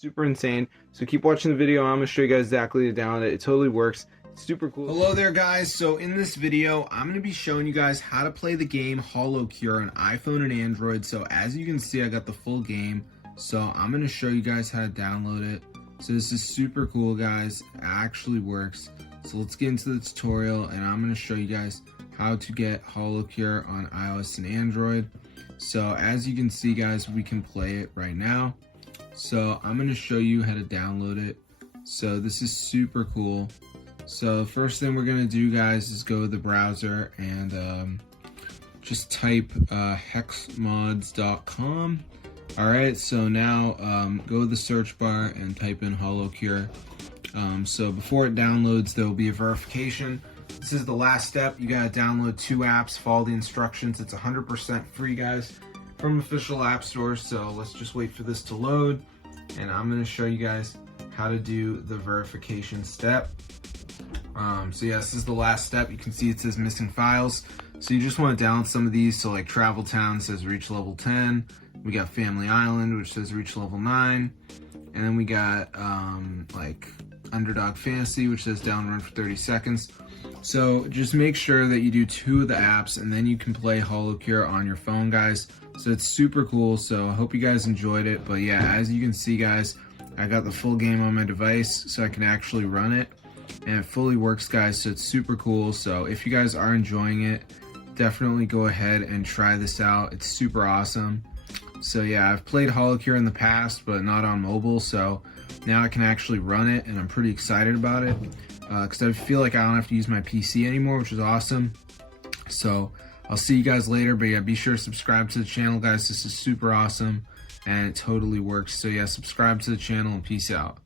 super insane. So keep watching the video. I'm gonna show you guys exactly to download it. It totally works. It's super cool. Hello there, guys. So in this video, I'm gonna be showing you guys how to play the game HoloCure on iPhone and Android. So as you can see, I got the full game. So I'm gonna show you guys how to download it. So this is super cool, guys. It actually works. So let's get into the tutorial, and I'm gonna show you guys how to get HoloCure on iOS and Android. So as you can see, guys, we can play it right now. So I'm going to show you how to download it. So this is super cool. So first thing we're going to do, guys, is go to the browser and just type hexmods.com. Alright, so now go to the search bar and type in HoloCure. So before it downloads, there will be a verification. This is the last step. You got to download 2 apps, follow the instructions. It's 100% free, guys, from official app stores. So let's just wait for this to load, and I'm going to show you guys how to do the verification step. So yeah, this is the last step. You can see it says missing files. So you just want to download some of these. So like Travel Town says reach level 10. We got Family Island, which says reach level 9. And then we got like Underdog Fantasy, which says down run for 30 seconds. So just make sure that you do 2 of the apps, and then you can play HoloCure on your phone, guys. So it's super cool. So I hope you guys enjoyed it. But yeah, as you can see, guys, I got the full game on my device, so I can actually run it, and it fully works, guys. So it's super cool. So if you guys are enjoying it, definitely go ahead and try this out. It's super awesome. So yeah, I've played HoloCure in the past, but not on mobile. So now I can actually run it, and I'm pretty excited about it. Because I feel like I don't have to use my PC anymore, which is awesome. So I'll see you guys later, but yeah, be sure to subscribe to the channel, guys. This is super awesome, and it totally works. So yeah, subscribe to the channel, and peace out.